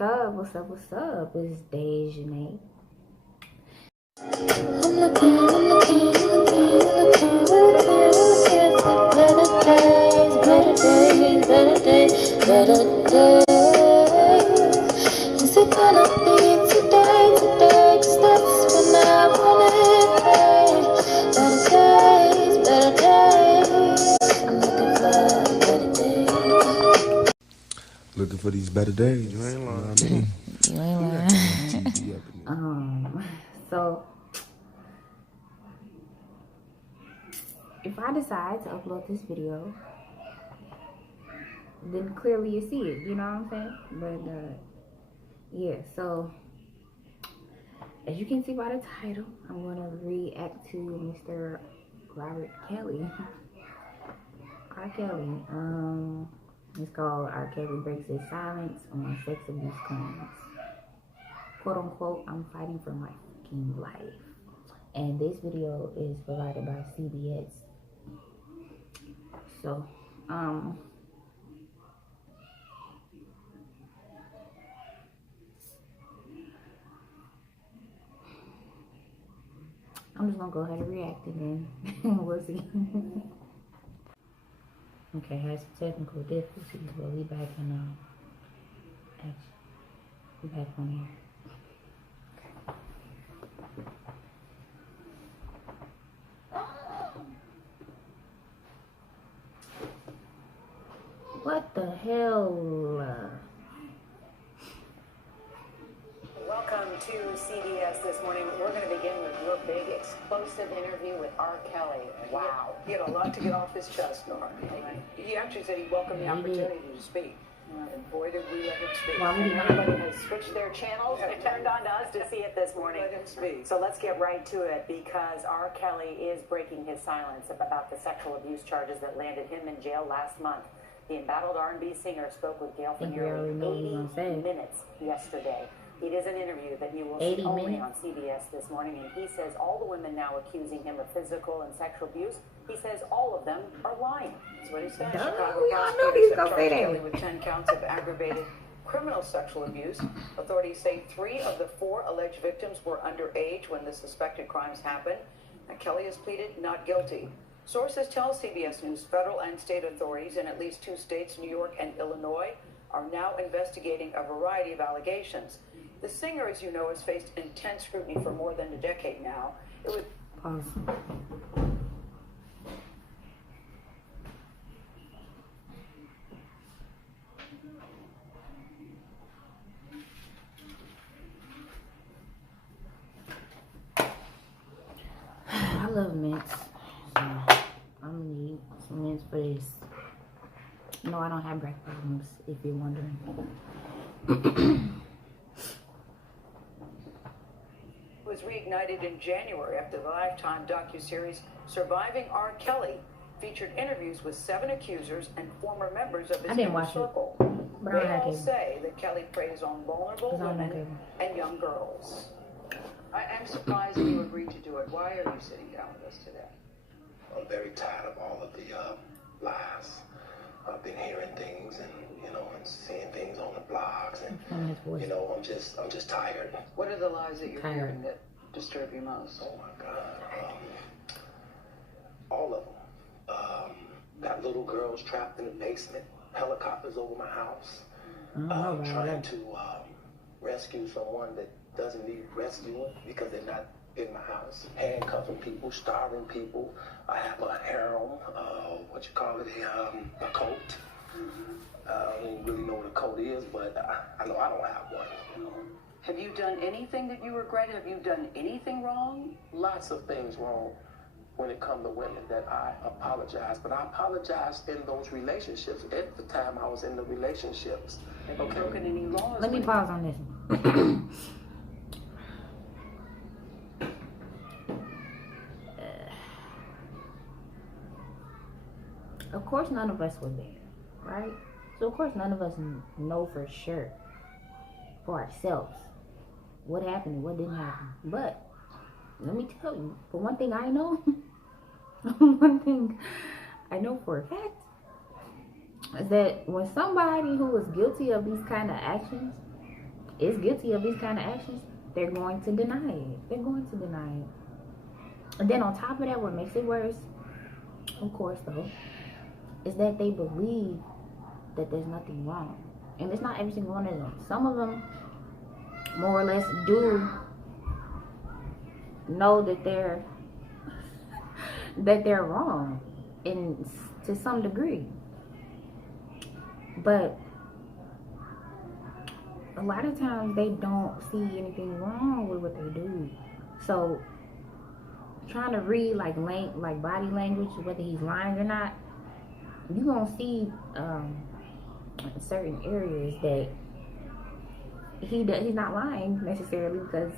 up? What's up? What's up? It's DASiANAE. Better days. Is it gonna be today? 'Cause that's when I want it. Better days. I'm looking for better days. Looking for these better days. You ain't lying. You ain't lying. So if I decide to upload this video, then clearly you see it, you know what I'm saying? But yeah, so as you can see by the title, I'm gonna react to Mr. Robert Kelly. R. Kelly. It's called R. Kelly Breaks His Silence on Sex Abuse Claims. Quote unquote, I'm fighting for my fucking life. And this video is provided by CBS. So, I'm just gonna go ahead and react and then we'll see. Okay, had some technical difficulties, but we back in action. We back on here. What the hell? Welcome to CBS this morning. We're going to begin with your big explosive interview with R. Kelly. Wow. He had a lot to get off his chest, Nora. He actually said he welcomed the opportunity to speak. And boy, did we let him speak. Well, Everybody has switched their channels and turned on to us to see it this morning. Let him speak. So let's get right to it, because R. Kelly is breaking his silence about the sexual abuse charges that landed him in jail last month. The embattled R&B singer spoke with Gail for nearly 80 minutes yesterday. It is an interview that you will see only on CBS this morning, and he says all the women now accusing him of physical and sexual abuse, he says all of them are lying. That's what he said. Duh, Chicago we all know prosecutors he's have gonna say charged that. Kelly with 10 counts of aggravated criminal sexual abuse. Authorities say 3 of the 4 alleged victims were underage when the suspected crimes happened. And Kelly has pleaded not guilty. Sources tell CBS News federal and state authorities in at least 2 states, New York and Illinois, are now investigating a variety of allegations. The singer, as you know, has faced intense scrutiny for more than a decade now. It was Pause. I love mints, so I'm gonna need some mints for this. No, I don't have back problems, if you're wondering. was reignited in January after the Lifetime docuseries Surviving R. Kelly featured interviews with 7 accusers and former members of his inner circle. They all say that Kelly preys on vulnerable women and young girls. I am surprised that you agreed to do it. Why are you sitting down with us today? I'm very tired of all of the lies. I've been hearing things and seeing things on the blogs, and I'm just tired. What are the lies that you're hearing that disturb you most? Oh my God, all of them. Got little girls trapped in the basement, helicopters over my house, trying to rescue someone that doesn't need rescuing because they're not in my house, handcuffing people, starving people. I have a harem, a cult. I don't really know what a cult is, but I know I don't have one. Have you done anything that you regret? Have you done anything wrong? Lots of things wrong when it comes to women that I apologize, but I apologize in those relationships. At the time I was in the relationships. Have you broken any laws? Let me pause on this. Of course, none of us were there, right? So, of course, none of us know for sure, for ourselves, what happened and what didn't happen. But, let me tell you, for one thing I know, one thing I know for a fact, is that when somebody who is guilty of these kind of actions is guilty of these kind of actions, they're going to deny it. They're going to deny it. And then on top of that, what makes it worse, of course, though, is that they believe that there's nothing wrong. And it's not every single one of them. Some of them, more or less, do know that they're wrong to some degree. But a lot of times they don't see anything wrong with what they do. So trying to read like body language, whether he's lying or not, you're gonna see certain areas that he's not lying necessarily, because,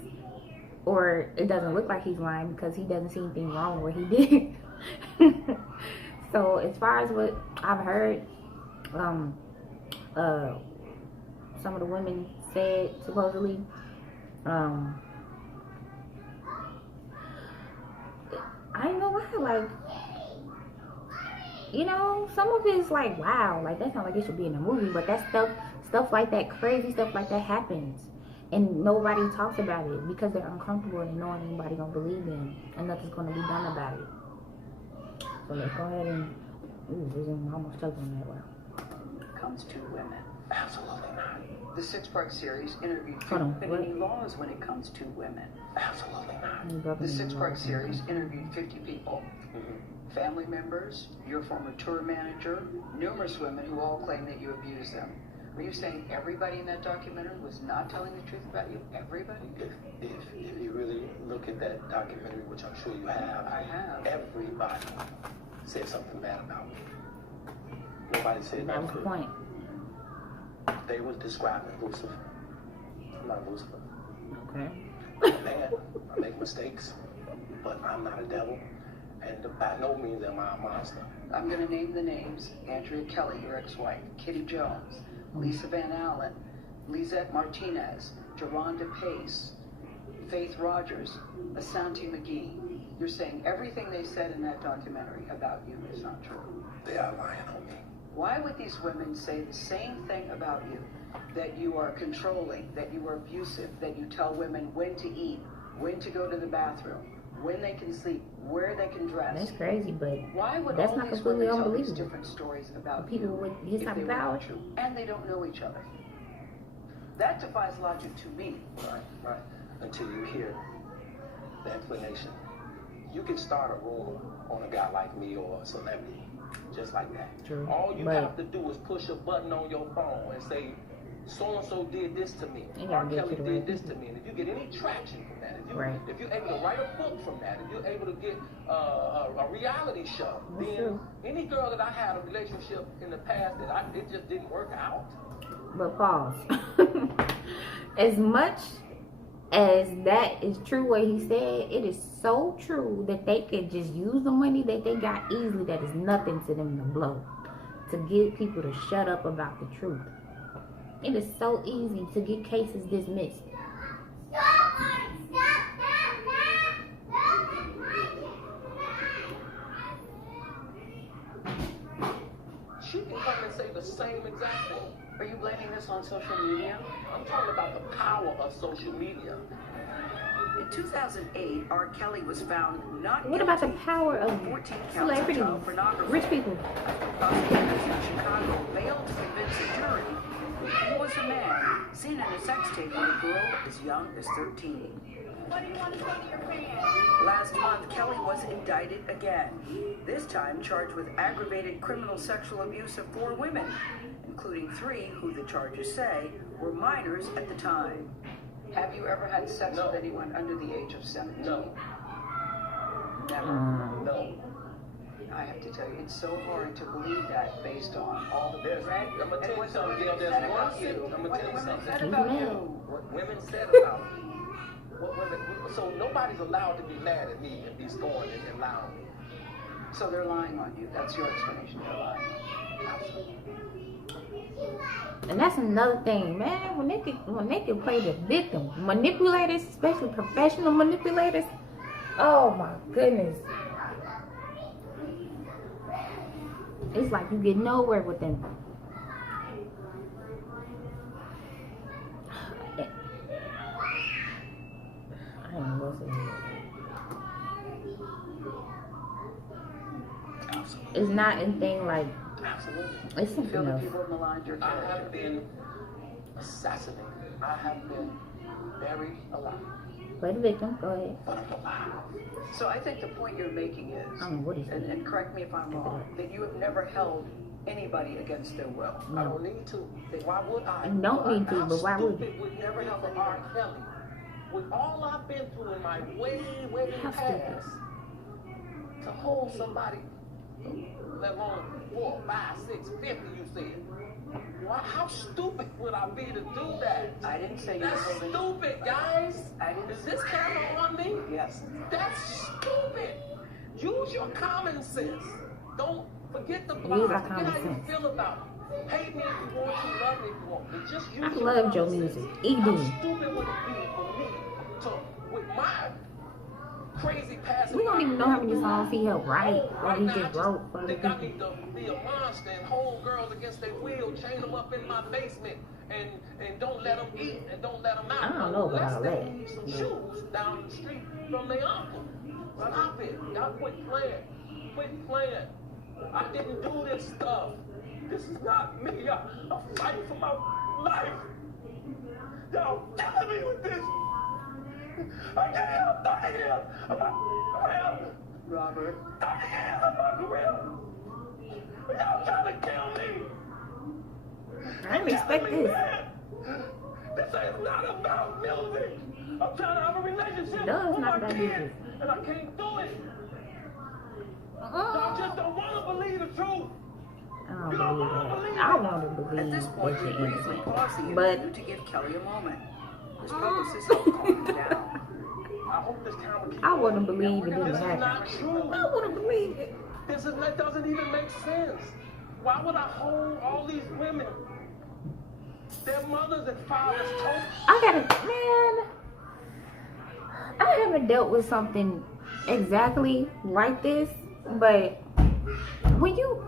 or it doesn't look like he's lying because he doesn't see anything wrong with what he did. So as far as what I've heard, some of the women said supposedly, I ain't gonna lie, like, you know, some of it's like, wow, like that sounds like it should be in a movie, but that stuff like that, crazy stuff like that happens, and nobody talks about it because they're uncomfortable and knowing anybody gonna believe them and nothing's gonna be done about it. So let's go ahead and, I almost choked on that. Wow. Comes to women. Absolutely not. The six-part series interviewed any laws when it comes to women. Absolutely not. The six-part series interviewed 50 people, family members, your former tour manager, numerous women who all claim that you abused them. Are you saying everybody in that documentary was not telling the truth about you? Everybody? If you really look at that documentary, which I'm sure you have, I have. Everybody said something bad about me. Nobody said That was the point. They was describing Lucifer. I'm not Lucifer. Okay. I'm a man. I make mistakes, but I'm not a devil. And by no means am I a monster. I'm going to name the names. Andrea Kelly, your ex-wife. Kitty Jones. Lisa Van Allen. Lisette Martinez. Geronda Pace. Faith Rogers. Asante McGee. You're saying everything they said in that documentary about you is not true. They are lying on me. Why would these women say the same thing about you? That you are controlling, that you are abusive, that you tell women when to eat, when to go to the bathroom, when they can sleep, where they can dress. That's crazy, but why would that's all not these completely women tell these unbelievable. different stories about People you with his if type they of were power? not true? And they don't know each other. That defies logic to me. Right. Until you hear the explanation. You can start a rumor on a guy like me or a celebrity, just like that. True. All you have to do is push a button on your phone and say, so-and-so did this to me. R. Kelly did this to me. And if you get any traction from that, if you're able to write a book from that, if you're able to get a reality show, then any girl that I had a relationship in the past that it just didn't work out. But pause. As much as that is true what he said, it is so true that they could just use the money that they got easily, that is nothing to them to blow, to get people to shut up about the truth. It is so easy to get cases dismissed. She can come and say the same exact thing. Are you blaming this on social media? I'm talking about the power of social media. In 2008, R. Kelly was found not What about the guilty power of 14 counts of celebrities, child pornography. rich people? Prosecutors in Chicago failed to convince the jury he was a man seen in a sex tape with a girl as young as 13. What do you want to say to your fans? Last month, Kelly was indicted again, this time charged with aggravated criminal sexual abuse of 4 women, including 3 who the charges say were minors at the time. Have you ever had sex with anyone under the age of 17? No. Never? No. I have to tell you, it's so hard to believe that based on all the I'm going to tell you something, Gail. There's one thing. I'm going to tell you something. What women said about me. So nobody's allowed to be mad at me and be scorned and loud. So they're lying on you. That's your explanation. They're lying. Absolutely. And that's another thing, man. When they can play the victim, manipulators, especially professional manipulators. Oh my goodness. It's like you get nowhere with them. It's not anything like. Absolutely. It's something Feel that else. people have maligned your I character. have been assassinated. I have been buried alive. Play the victim. Go ahead. But I'm alive. So I think the point you're making is, I don't know what he said. and correct me if I'm wrong, that you have never held anybody against their will. I don't need to. Why would I? You don't need to, but why would you? Would never held for R. Kelly. With all I've been through in my way How stupid. past, to hold somebody, let alone 4, 5, 6, 50, you said. Why, how stupid would I be to do that? I didn't say you were That's holding. stupid, guys. I didn't. Is this camera on me? Yes. That's stupid. Use your common sense. Don't forget the Use block. our Forget common how you sense. feel about it. Hate me if you want to, love me if you want. But just use I your love your common music. sense. ED. How stupid would it be for me to, with my crazy past? We don't even know how many songs he helped write or he now, just wrote for the think I people. need to be a monster and hold girls against their will, chain them up in my basement, and don't let them eat and don't let them out. I don't know about Unless that. they need some shoes down the street from their uncle. Stop it. Y'all quit playing. Quit playing. I didn't do this stuff. This is not me. I'm fighting for my life. Y'all killing me with this. I can't. I'm not Robert. I'm not for real. Y'all trying to kill me. I didn't expect this. This is not about music. I'm trying to have a relationship No, it's with not my about kids, music. and I can't do it. Y'all just don't want to believe the truth. I don't believe that. I want to believe At this point, that we're you're briefly innocent. pausing you But to give Kelly a moment. His publicist helped calm him down. I hope this camera keeps I want to believe it This didn't is happen. not true. I want to believe it. That doesn't even make sense. Why would I hold all these women? Their mothers and fathers told. I haven't dealt with something exactly like this, but when you,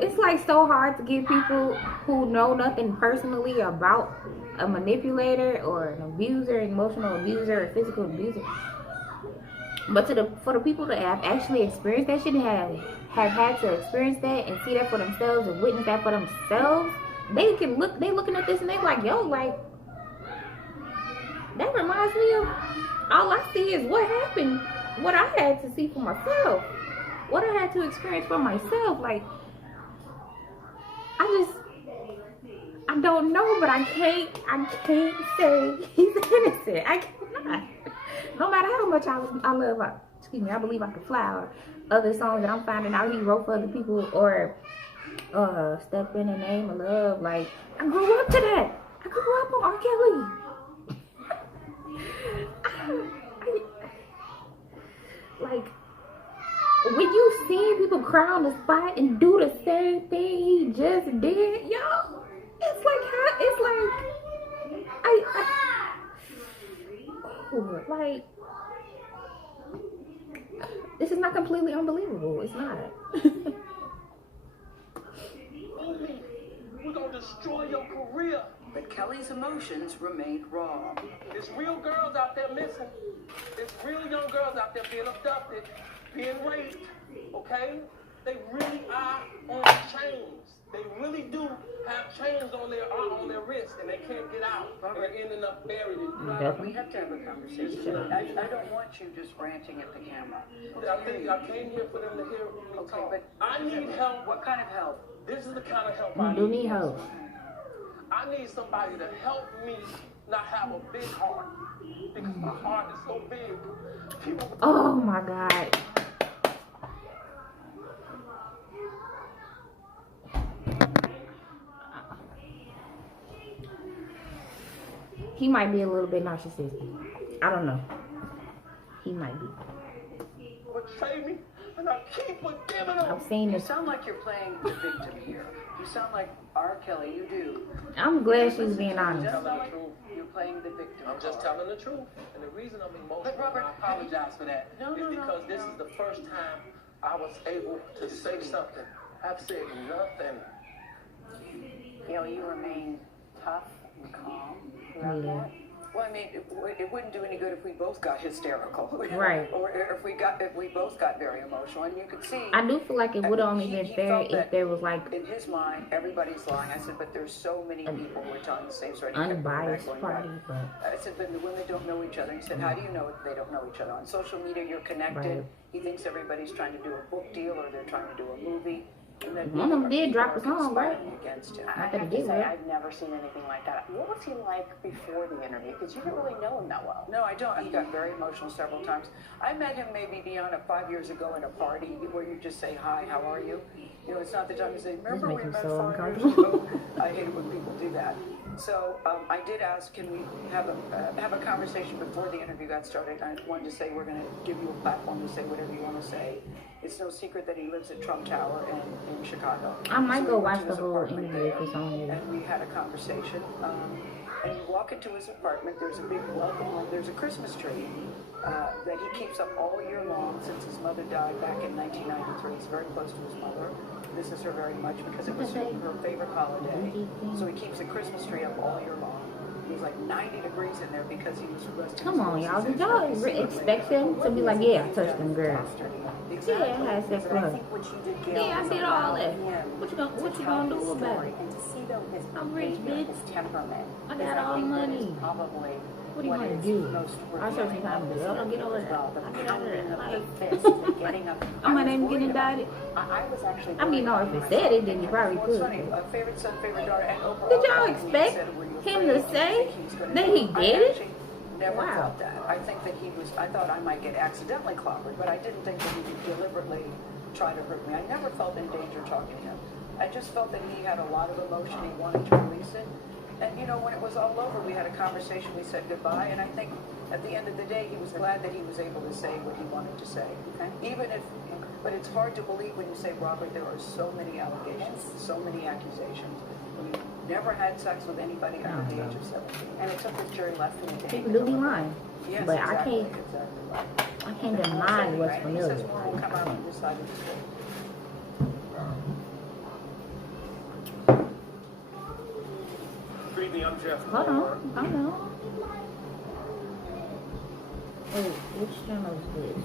it's like so hard to get people who know nothing personally about a manipulator or an abuser, emotional abuser, or physical abuser. But for the people that have actually experienced that shit and have had to experience that and see that for themselves and witness that for themselves, they looking at this and they like, yo, like, that reminds me of, all I see is what happened, what I had to see for myself, what I had to experience for myself. Like, I don't know, but I can't say he's innocent. I cannot. No matter how much I love, I Believe I Can Fly, or other songs that I'm finding out he wrote for other people, or Step in the Name of Love. Like, I grew up to that. I grew up on R. Kelly. Like, when you see people cry on the spot and do the same thing he just did, yo, it's like this is not completely unbelievable. It's not. We're gonna destroy your career. But Kelly's emotions remained raw. There's real girls out there missing. There's real young girls out there being abducted, being raped. Okay? They really are on chains. They really do have chains on their wrists, and they can't get out. And they're ending up buried. We have to have a conversation. I don't want you just ranting at the camera. I came here for them to hear me talk. But I need help. What kind of help? This is the kind of help You I do need. need help. I need somebody to help me not have a big heart, because my heart is so big. People. Oh my God. He might be a little bit narcissistic. I don't know. He might be. Betray me, and I keep forgiving them. I've seen You this. sound like you're playing the victim here. You sound like R. Kelly. You do. I'm glad she's being You honest. just sound like you're playing the victim. I'm just telling the truth, and the reason I'm emotional, But Robert, and I apologize for that, No, is no, because this no. is the first time I was able to say something. I've said nothing. You remain tough and calm throughout Yeah. that. Well, I mean, it wouldn't do any good if we both got hysterical, right? Or if we both got very emotional. And you could see. I do feel like it would only been fair if there was like in his mind, everybody's lying. I said, but there's so many people who are telling the same story. Unbiased party, but I said, but the women don't know each other. He said, how do you know they don't know each other? On social media, you're connected. Right. He thinks everybody's trying to do a book deal or they're trying to do a movie. One of them did drop a song, right? I have to say, I've never seen anything like that. What was he like before the interview? Because you didn't really know him that well. No, I don't. He got very emotional several times. I met him maybe beyond 5 years ago at a party where you just say, hi, how are you? You know, it's not the time to say, remember we met 5 years ago? I hate it when people do that. So I did ask, can we have a conversation before the interview got started? I wanted to say, we're going to give you a platform to say whatever you want to say. It's no secret that he lives at Trump Tower in Chicago. I might go watch the whole interview if it's on here. And we had a conversation. And you walk into his apartment, there's a big welcome room, there's a Christmas tree that he keeps up all year long since his mother died back in 1993. He's very close to his mother. Misses her very much because it was her favorite holiday. So he keeps a Christmas tree up all year long. It was like 90 degrees in there because he was arrested. Come on, y'all. Did y'all expect him to be like, yeah, I touched them girls? Exactly. Yeah, I had sex with her. Yeah, I did all that. What you gonna do about it? And to see though his I'm rich, behavior, bitch. his temperament. I got all the money. Probably What do you want to do? I search some time to do. I'll get over there. I'll get over there. I'm not even getting indicted. I was actually. I mean, no, if it said it, then you probably What's could. funny, favorite son, favorite daughter, and Oprah. Did y'all expect him to say that he did it? Never Wow. thought that. I think that I thought I might get accidentally clobbered, but I didn't think that he would deliberately try to hurt me. I never felt in danger talking to him. I just felt that he had a lot of emotion. He wanted to release it. And, you know, when it was all over, we had a conversation, we said goodbye, and I think at the end of the day, he was glad that he was able to say what he wanted to say. Okay? But it's hard to believe when you say, Robert, there are so many allegations, so many accusations. You never had sex with anybody under the age of 17. And it took the jury less than a day. People do be lying. Yes, But exactly, I can't deny what's He familiar. says more will come out on this side of the street. Hold on. Wait, which channel is this?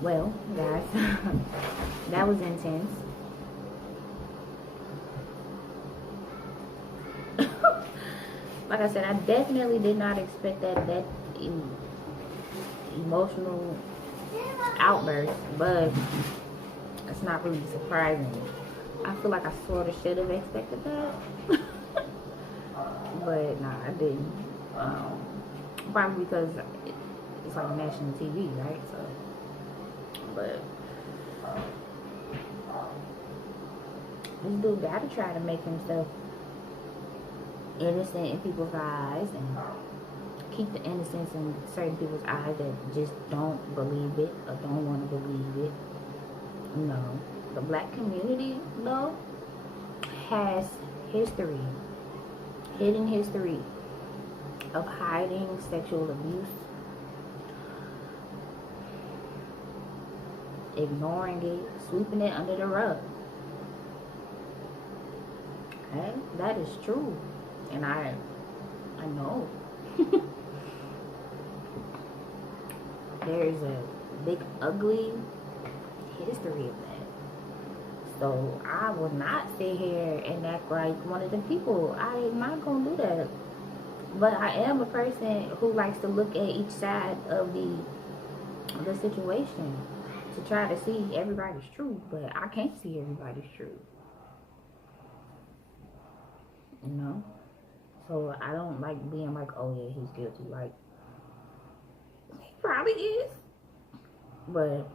Well, guys, that was intense. Like I said, I definitely did not expect that emotional outburst, but it's not really surprising. I feel like I sort of should have expected that, but nah, I didn't. Probably because it's like national TV, right? So, but this dude gotta try to make himself innocent in people's eyes and keep the innocence in certain people's eyes that just don't believe it or don't want to believe it. No, the black community, though, has history, hidden history of hiding sexual abuse, ignoring it, sweeping it under the rug. Okay, that is true, and I know. There is a big, ugly history of that. So I will not sit here and act like one of the people. I am not gonna do that. But I am a person who likes to look at each side of the situation to try to see everybody's truth. But I can't see everybody's truth. You know? So I don't like being like, oh yeah, he's guilty. Like, he probably is. But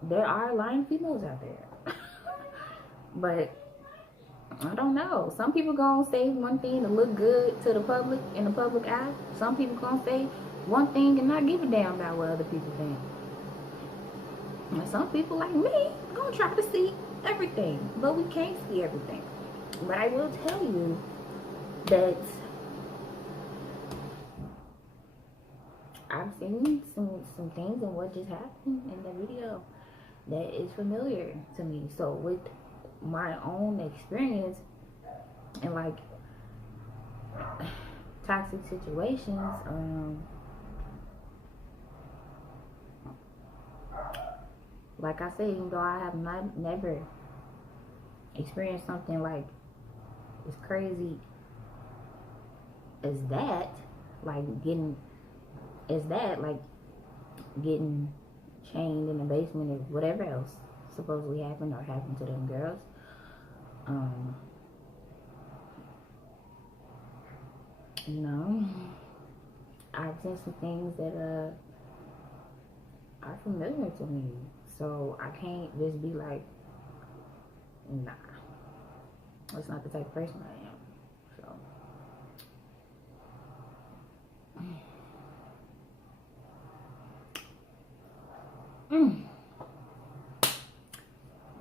there are lying females out there. But I don't know. Some people gonna say one thing to look good to the public, in the public eye. Some people gonna say one thing and not give a damn about what other people think. And some people like me gonna try to see everything, but we can't see everything. But I will tell you that I've seen some things in what just happened in the video that is familiar to me. So with my own experience in like toxic situations, like I said, even though I have never experienced something like as crazy as that, like getting chained in the basement or whatever else supposedly happened or happened to them girls. You know, I've seen some things that are familiar to me, so I can't just be like, nah, that's not the type of person I am.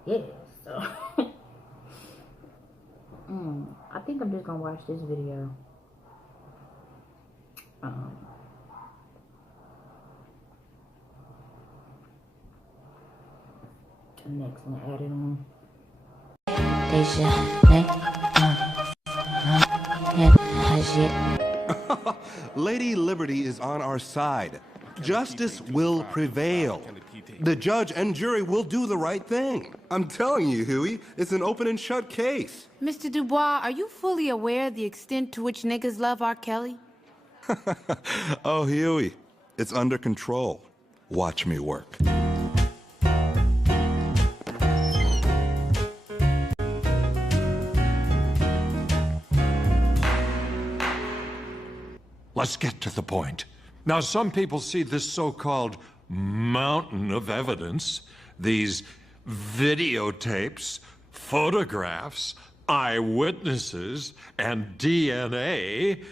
Yeah, so I think I'm just gonna watch this video. Next and add it on. Lady Liberty is on our side. Justice will prevail. The judge and jury will do the right thing. I'm telling you, Huey, it's an open and shut case. Mr. Dubois, are you fully aware of the extent to which niggas love R. Kelly? Oh, Huey, it's under control. Watch me work. Let's get to the point. Now, some people see this so-called mountain of evidence, these videotapes, photographs, eyewitnesses, and DNA,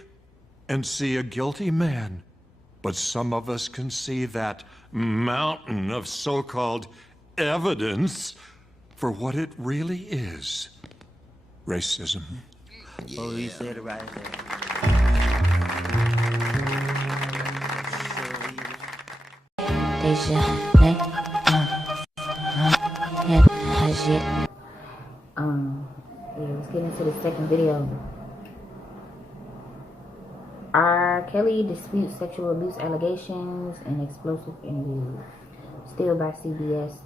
and see a guilty man. But some of us can see that mountain of so-called evidence for what it really is. Racism. Oh, he said it right there. Yeah, let's get into the second video. R. Kelly disputes sexual abuse allegations and explosive interview. Still by CBS.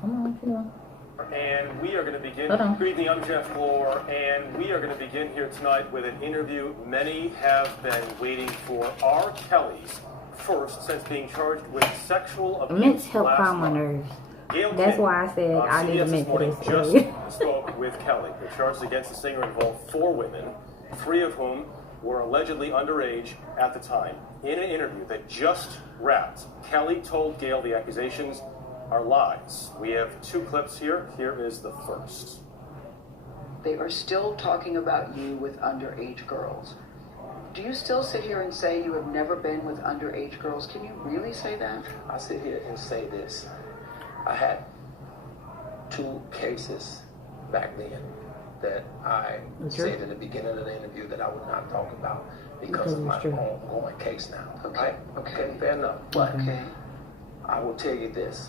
Come on, come on. And we are going to begin. Good evening, I'm Jeff Moore, and we are going to begin here tonight with an interview many have been waiting for. R. Kelly's first since being charged with sexual abuse. Mints help calm my nerves. That's why I said I need a mint for this earlier. Spoke with Kelly. The charges against the singer involved 4 women, 3 of whom were allegedly underage at the time. In an interview that just wrapped, Kelly told Gayle the accusations are lies. We have 2 clips here. Here is the first. They are still talking about you with underage girls. Do you still sit here and say you have never been with underage girls? Can you really say that? I sit here and say this. I had 2 cases back then that I said in the beginning of the interview that I would not talk about because of my ongoing case now. Okay. Okay, fair enough. But I will tell you this.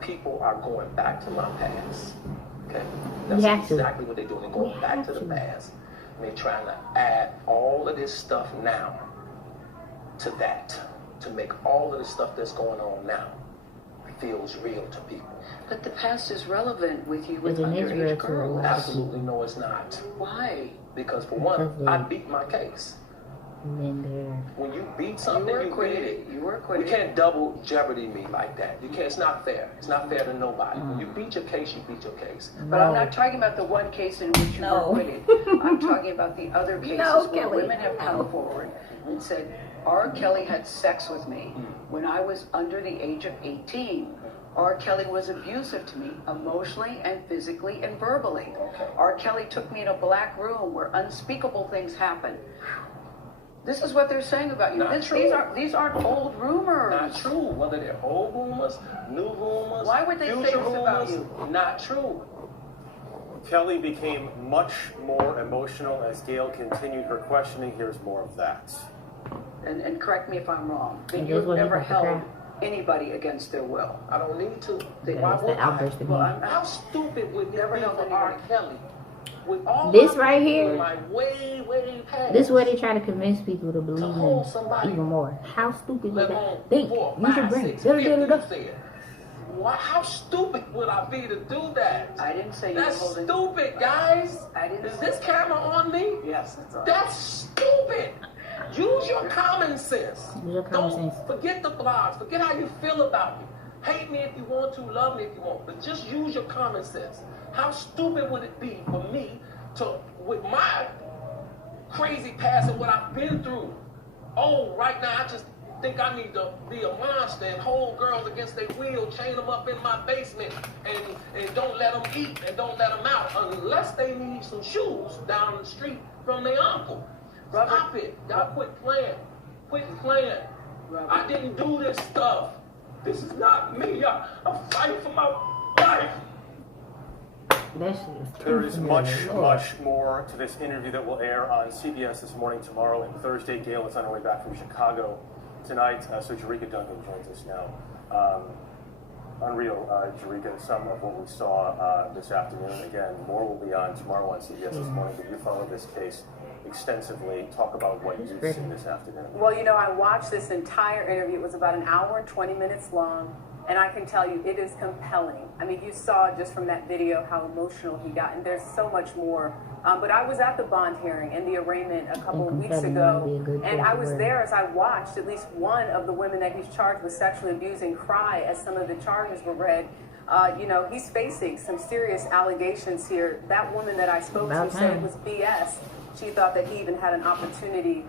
People are going back to my past. Okay? That's exactly what they're doing. They're going back to the past. And they're trying to add all of this stuff now to that. To make all of the stuff that's going on now feels real to people. But the past is relevant with you with underage girls. Absolutely no, it's not. Why? Because for one, I beat my case. When you beat something, you beat it. You were acquitted. We can't double jeopardy me like that. You can't. It's not fair. It's not fair to nobody. When you beat your case, you beat your case. But I'm not talking about the one case in which you were acquitted. I'm talking about the other cases where women have come forward and said, R. Kelly had sex with me when I was under the age of 18. R. Kelly was abusive to me, emotionally and physically and verbally. R. Kelly took me in a black room where unspeakable things happened. This is what they're saying about you. These aren't old rumors. Not true. Whether they're old rumors, new rumors, why would they say this about you? Not true. Kelly became much more emotional as Gayle continued her questioning. Here's more of that. And correct me if I'm wrong. That you've never held anybody against their will. I don't need to. That's the outburst of me. How stupid would you ever know for R. Kelly? With all This right here, like way past. this is where they try to convince people to believe hold in somebody. even more. How stupid would Let that? alone Think, 4, use your 5, brain. 6, 50, Da-da-da-da-da. you said. Why, how stupid would I be to do that? I didn't say you were That's holding. stupid, guys. I didn't. Is this camera on me? Yes, that's all right. That's stupid. Use your common sense. Use your common Don't sense. forget the blogs. Forget how you feel about me. Hate me if you want to, love me if you want, but just use your common sense. How stupid would it be for me to, with my crazy past and what I've been through, right now I just think I need to be a monster and hold girls against their will, chain them up in my basement, and don't let them eat and don't let them out unless they need some shoes down the street from their uncle. Stop it. Y'all quit playing. Quit playing. I didn't do this stuff. This is not me. I'm fighting for my life. That shit is There is stupid. much Lord. more to this interview that will air on CBS this morning, tomorrow, and Thursday. Gail is on her way back from Chicago tonight, so Jerika Duncan joins us now. Unreal, Jerika, some of what we saw this afternoon. Again, more will be on tomorrow on CBS this morning, but you followed this case extensively. Talk about what you've seen this afternoon. Well, you know, I watched this entire interview. It was about an hour and 20 minutes long. And I can tell you, it is compelling. I mean, you saw just from that video how emotional he got, and there's so much more. But I was at the bond hearing and the arraignment a couple of weeks ago, and I was there as I watched at least one of the women that he's charged with sexually abusing cry as some of the charges were read. You know, he's facing some serious allegations here. That woman that I spoke to said it was BS. She thought that he even had an opportunity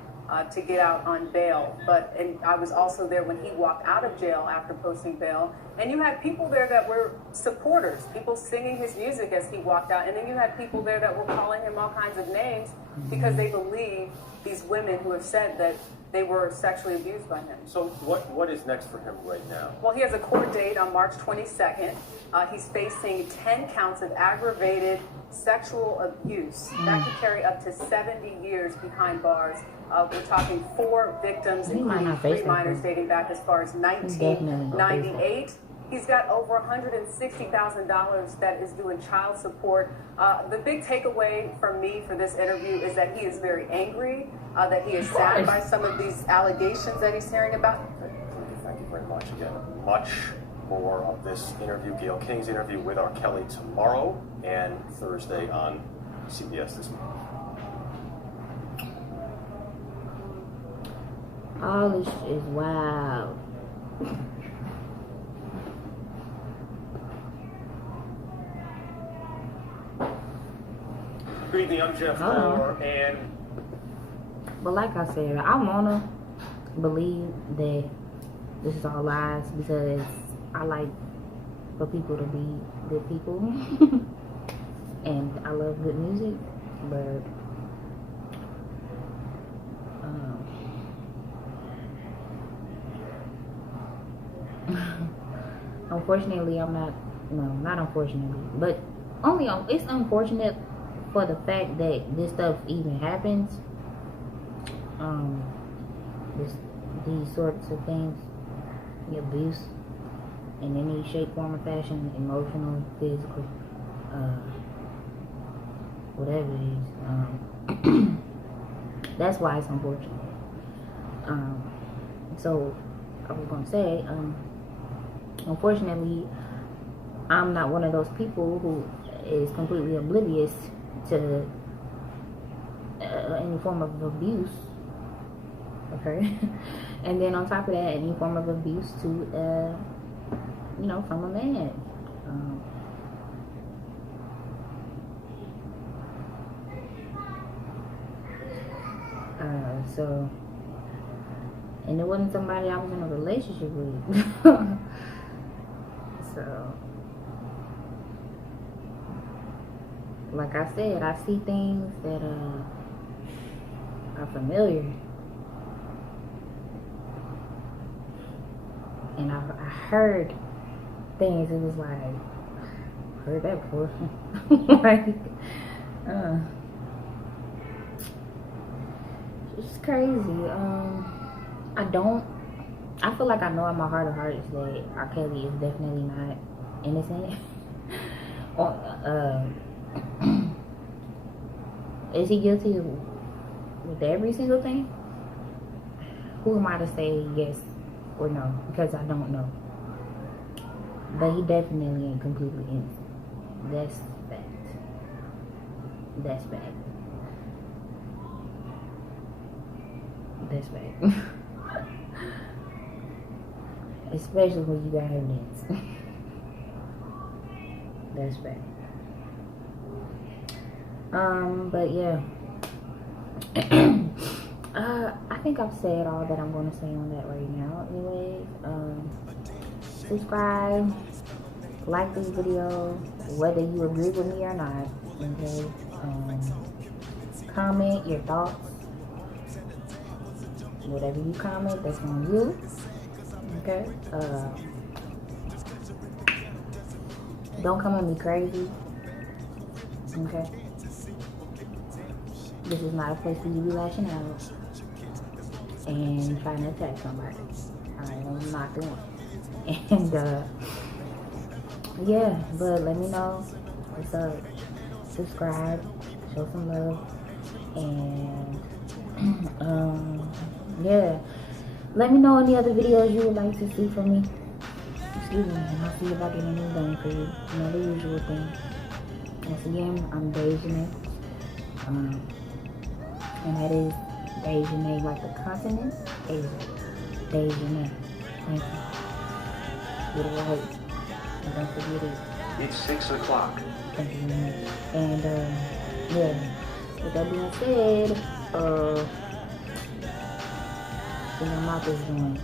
to get out on bail, and I was also there when he walked out of jail after posting bail, and you had people there that were supporters, people singing his music as he walked out, and then you had people there that were calling him all kinds of names because they believe these women who have said that they were sexually abused by him. So what is next for him right now? Well, he has a court date on March 22nd. He's facing 10 counts of aggravated sexual abuse. That could carry up to 70 years behind bars. We're talking 4 victims, including 3 minors dating back as far as 1998. He's got over $160,000 that is due in child support. The big takeaway from me for this interview is that he is very angry, that he is sad by some of these allegations that he's hearing about. Thank you very much again. Much more of this interview, Gayle King's interview with R. Kelly tomorrow and Thursday on CBS this morning. All this is wild. Good evening, I'm Jeff Moore, and... But like I said, I wanna believe that this is all lies because I like for people to be good people. And I love good music, but unfortunately not unfortunately, but it's unfortunate for the fact that this stuff even happens. These sorts of things, the abuse in any shape, form, or fashion, emotional, physical, whatever it is. That's why it's unfortunate. So I was gonna say, unfortunately, I'm not one of those people who is completely oblivious to any form of abuse. Okay, and then on top of that, any form of abuse to, from a man. So, and it wasn't somebody I was in a relationship with. So, like I said, I see things that are familiar. And I heard things, it was like, heard that before. Like, it's crazy. I feel like I know in my heart of hearts that R. Kelly is definitely not innocent. Is he guilty with every single thing? Who am I to say yes or no? Because I don't know. But he definitely ain't completely innocent. That's fact. That's fact. That's fact. Especially when you got evidence. That's fact. But yeah. I think I've said all that I'm going to say on that right now. Anyways, subscribe, like this video, whether you agree with me or not. Okay. Comment your thoughts. Whatever you comment, that's on you. Okay. Don't come at me crazy. Okay. This is not a place for you to be lashing out and trying to attack somebody. I'm not the one. And yeah, but let me know what's up. Subscribe, show some love, and yeah, let me know any other videos you would like to see from me. Excuse me, and I'll see if I get anything done for you. You know, the usual thing. Once again, I'm DASiANAE. And that is DASiANAE, like the continent, Asia. DASiANAE. Thank you. Get it right. And don't forget it. It's 6 o'clock. Thank you very much. And yeah. With that being said, my mouth is doing.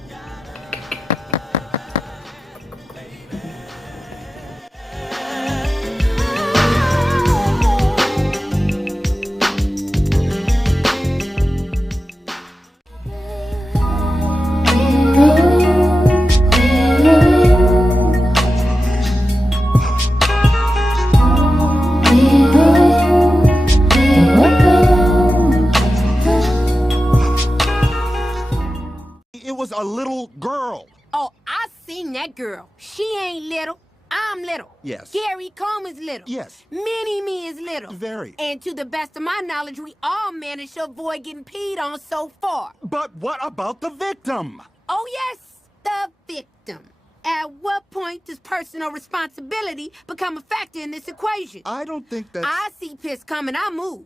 A little girl. Oh, I seen that girl. She ain't little. I'm little. Yes. Gary Coleman's little. Yes. Mini-Me is little. Very. And to the best of my knowledge, we all managed to avoid getting peed on so far. But what about the victim? Oh, yes, the victim. At what point does personal responsibility become a factor in this equation? I don't think that's... I see piss coming, I move.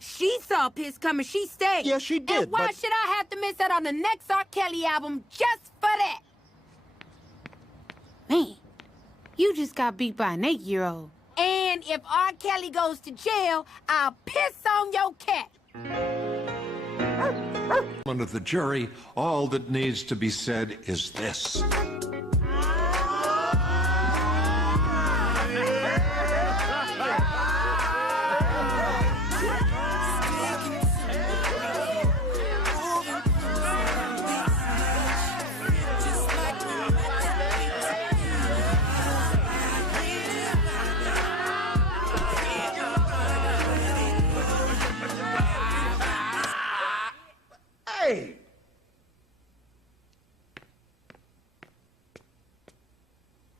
She saw piss coming, she stayed. Yeah, she did, And why should I have to miss out on the next R. Kelly album just for that? Man, you just got beat by an 8-year-old. And if R. Kelly goes to jail, I'll piss on your cat. Under the jury, all that needs to be said is this.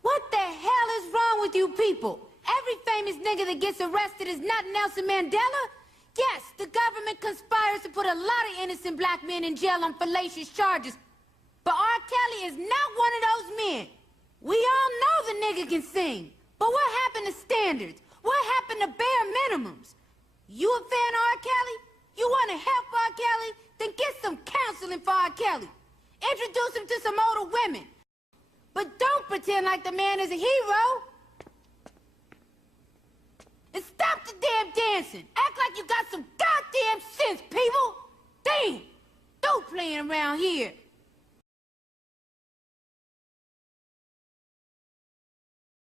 What the hell is wrong with you people? Every famous nigga that gets arrested is not Nelson Mandela? Yes, the government conspires to put a lot of innocent black men in jail on fallacious charges. But R. Kelly is not one of those men. We all know the nigga can sing. But what happened to standards? What happened to bare minimums? You a fan of R. Kelly? You want to help R. Kelly? Then get some counseling for R. Kelly. Introduce him to some older women. But don't pretend like the man is a hero. And stop the damn dancing. Act like you got some goddamn sense, people. Damn. Don't playing around here.